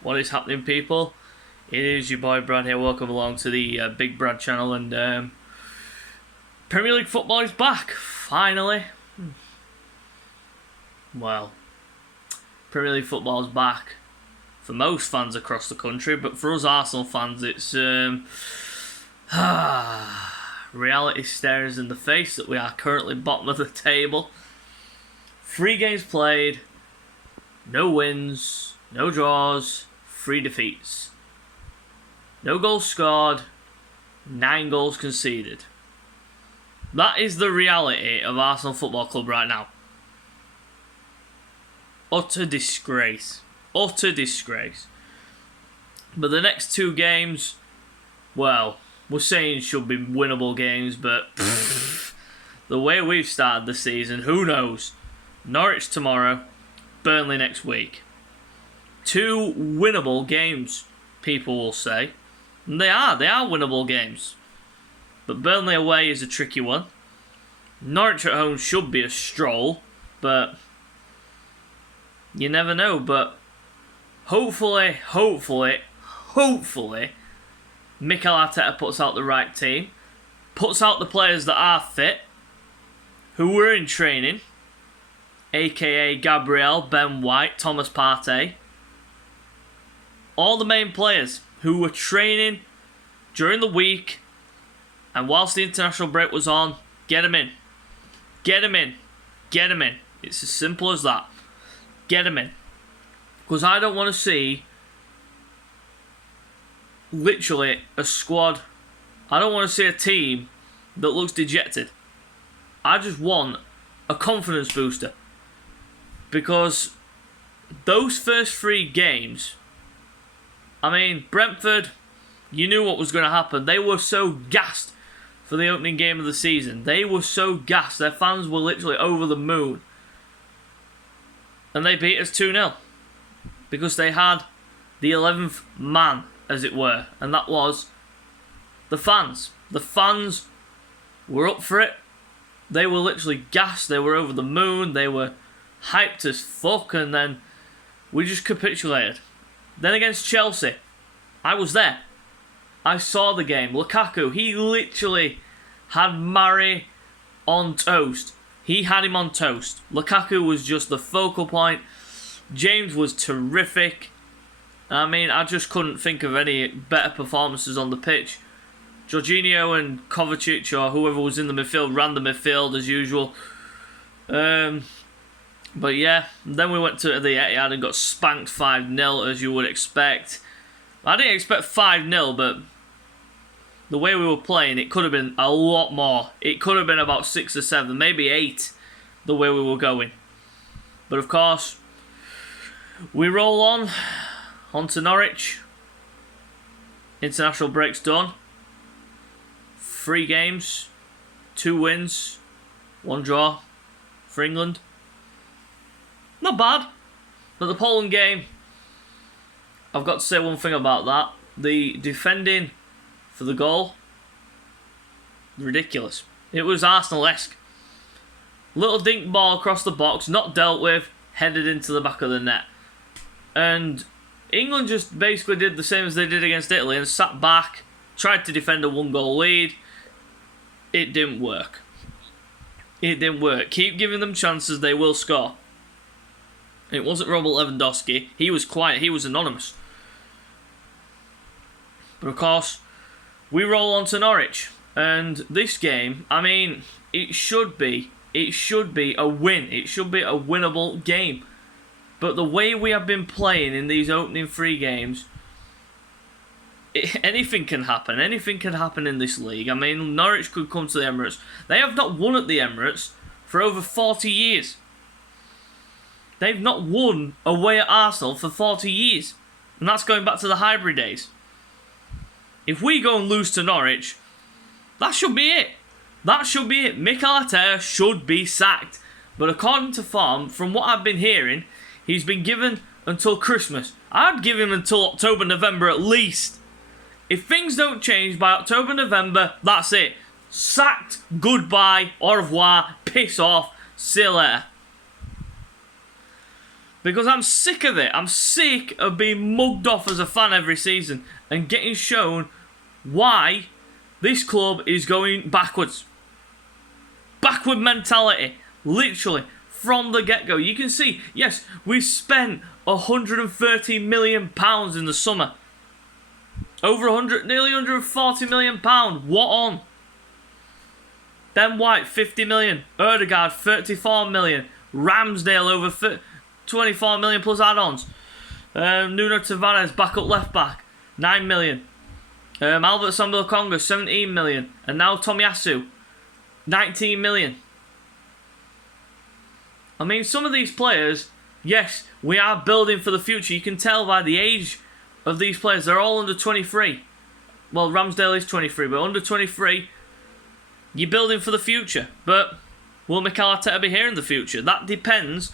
What is happening, people? It is your boy Brad here. Welcome along to the Big Brad channel, and Premier League football is back finally. Well, Premier League football is back for most fans across the country, but for us Arsenal fans, it's reality stares in the face that we are currently bottom of the table. 3 games played, no wins, no draws, 3 defeats. No goals scored, 9 goals conceded. That is the reality of Arsenal Football Club right now. Utter disgrace. Utter disgrace. But the next 2 games, well, we're saying should be winnable games, but the way we've started the season, who knows? Norwich tomorrow, Burnley next week. 2 winnable games, people will say. And they are winnable games. But Burnley away is a tricky one. Norwich at home should be a stroll, but you never know. But hopefully, Mikel Arteta puts out the right team, puts out the players that are fit, who were in training, aka Gabriel, Ben White, Thomas Partey. All the main players who were training during the week, and whilst the international break was on, get them in. Get them in. Get them in. It's as simple as that. Get them in. Because I don't want to see literally a squad. I don't want to see a team that looks dejected. I just want a confidence booster. Because those first 3 games, I mean, Brentford, you knew what was going to happen. They were so gassed for the opening game of the season. They were so gassed. Their fans were literally over the moon. And they beat us 2-0. Because they had the 11th man, as it were. And that was the fans. The fans were up for it. They were literally gassed. They were over the moon. They were hyped as fuck. And then we just capitulated. Then against Chelsea, I was there. I saw the game. Lukaku, he literally had Mari on toast. He had him on toast. Lukaku was just the focal point. James was terrific. I mean, I just couldn't think of any better performances on the pitch. Jorginho and Kovacic, or whoever was in the midfield, ran the midfield as usual. But yeah, then we went to the Etihad and got spanked 5-0, as you would expect. I didn't expect 5-0, but the way we were playing, it could have been a lot more. It could have been about 6 or 7, maybe 8, the way we were going. But of course, we roll on to Norwich. International break's done. 3 games, 2 wins, 1 draw for England. Not bad. But the Poland game, I've got to say one thing about that. The defending for the goal, ridiculous. It was Arsenal-esque. Little dink ball across the box, not dealt with, headed into the back of the net. And England just basically did the same as they did against Italy and sat back, tried to defend a 1-goal lead. It didn't work. It didn't work. Keep giving them chances, they will score. It wasn't Robert Lewandowski. He was quiet. He was anonymous. But of course, we roll on to Norwich. And this game, I mean, it should be a win. It should be a winnable game. But the way we have been playing in these opening 3 games, anything can happen. Anything can happen in this league. I mean, Norwich could come to the Emirates. They have not won at the Emirates for over 40 years. They've not won away at Arsenal for 40 years. And that's going back to the Highbury days. If we go and lose to Norwich, that should be it. That should be it. Mikel Arteta should be sacked. But according to form, from what I've been hearing, he's been given until Christmas. I'd give him until October, November at least. If things don't change by October, November, that's it. Sacked, goodbye, au revoir, piss off, see you later. Because I'm sick of it. I'm sick of being mugged off as a fan every season and getting shown why this club is going backwards. Backward mentality. Literally. From the get-go. You can see, yes, we spent £130 million in the summer. Over nearly £140 million. What on? Ben White, 50 million. Ødegaard, 34 million. Ramsdale, over 24 million plus add-ons. Nuno Tavares, backup left back, 9 million. Albert Sambil-Conga, 17 million. And now Tomiyasu, 19 million. I mean, some of these players, yes, we are building for the future. You can tell by the age of these players. They're all under 23. Well, Ramsdale is 23, but under 23, you're building for the future. But will Mikel Arteta be here in the future? That depends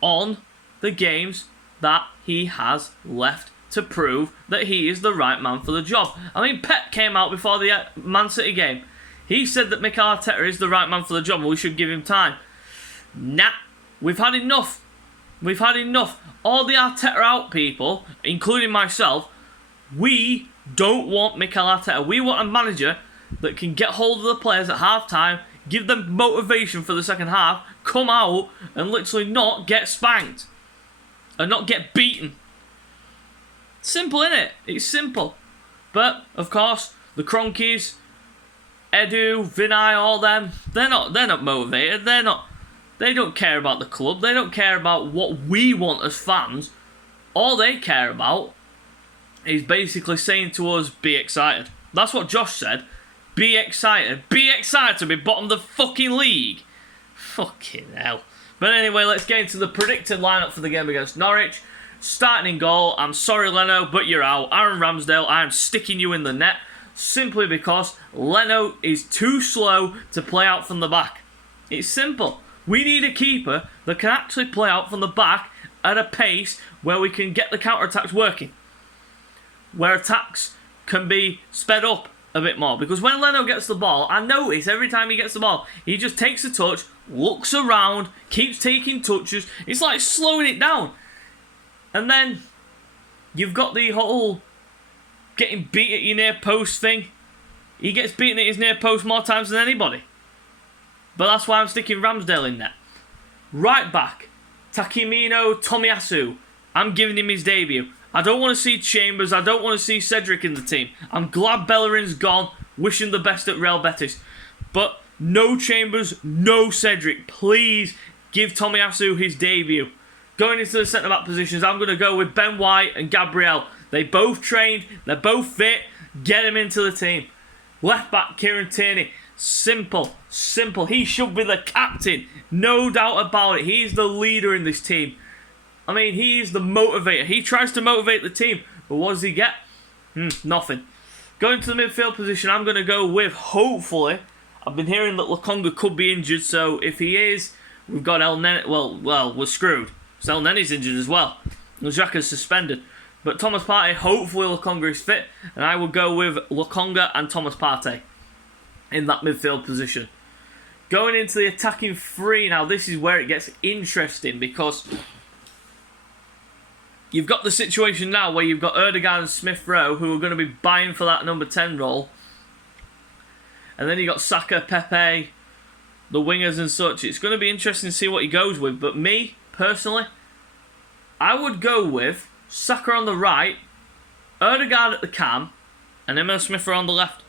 on the games that he has left to prove that he is the right man for the job. I mean, Pep came out before the Man City game. He said that Mikel Arteta is the right man for the job and we should give him time. Nah, we've had enough. We've had enough. All the Arteta out people, including myself, we don't want Mikel Arteta. We want a manager that can get hold of the players at half-time, give them motivation for the second half, come out and literally not get spanked. And not get beaten. Simple, innit? It's simple. But, of course, the Cronkies, Edu, Vinay, all them, they're not motivated. They don't care about the club. They don't care about what we want as fans. All they care about is basically saying to us, be excited. That's what Josh said. Be excited. Be excited to be bottom of the fucking league. Fucking hell. But anyway, let's get into the predicted lineup for the game against Norwich. Starting in goal, I'm sorry Leno, but you're out. Aaron Ramsdale, I am sticking you in the net. Simply because Leno is too slow to play out from the back. It's simple. We need a keeper that can actually play out from the back at a pace where we can get the counter-attacks working. Where attacks can be sped up a bit more. Because when Leno gets the ball, I notice every time he gets the ball, he just takes a touch, looks around, keeps taking touches. It's like slowing it down. And then you've got the whole getting beat at your near post thing. He gets beaten at his near post more times than anybody. But that's why I'm sticking Ramsdale in there. Right back, Takehiko Tomiyasu. I'm giving him his debut. I don't want to see Chambers. I don't want to see Cedric in the team. I'm glad Bellerin's gone. Wishing the best at Real Betis. But no Chambers, no Cedric. Please give Tomiyasu his debut. Going into the centre-back positions, I'm going to go with Ben White and Gabriel. They both trained. They're both fit. Get him into the team. Left back, Kieran Tierney. Simple. He should be the captain. No doubt about it. He's the leader in this team. I mean, he's the motivator. He tries to motivate the team. But what does he get? Nothing. Going to the midfield position, I'm going to go with, hopefully, I've been hearing that Lokonga could be injured. So if he is, we've got El Neni. Well, we're screwed. So El Neni's injured as well. Xhaka's suspended. But Thomas Partey, hopefully Lokonga is fit. And I will go with Lokonga and Thomas Partey in that midfield position. Going into the attacking three now, this is where it gets interesting because you've got the situation now where you've got Ødegaard and Smith Rowe who are going to be buying for that number 10 role. And then you've got Saka, Pepe, the wingers and such. It's going to be interesting to see what he goes with. But me, personally, I would go with Saka on the right, Ødegaard at the cam, and Emil Smith Rowe on the left.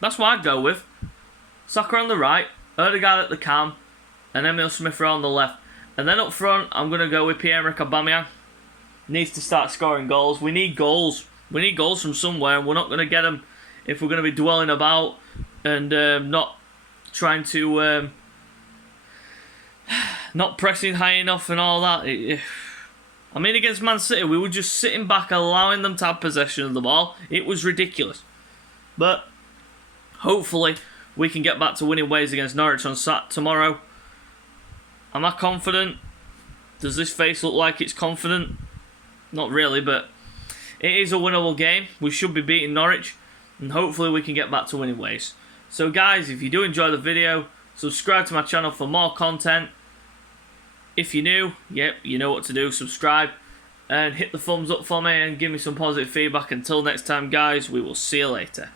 That's what I'd go with. Saka on the right, Ødegaard at the cam, and Emil Smith Rowe on the left. And then up front, I'm going to go with Pierre-Emerick Aubameyang. Needs to start scoring goals. We need goals. We need goals from somewhere, and we're not going to get them if we're going to be dwelling about and not trying to... not pressing high enough and all that. I mean, against Man City, we were just sitting back, allowing them to have possession of the ball. It was ridiculous. But hopefully, we can get back to winning ways against Norwich on tomorrow. Am I confident? Does this face look like it's confident? Not really, but it is a winnable game. We should be beating Norwich, and hopefully we can get back to winning ways. So guys, if you do enjoy the video, subscribe to my channel for more content. If you're new, yep, you know what to do. Subscribe and hit the thumbs up for me and give me some positive feedback. Until next time, guys, we will see you later.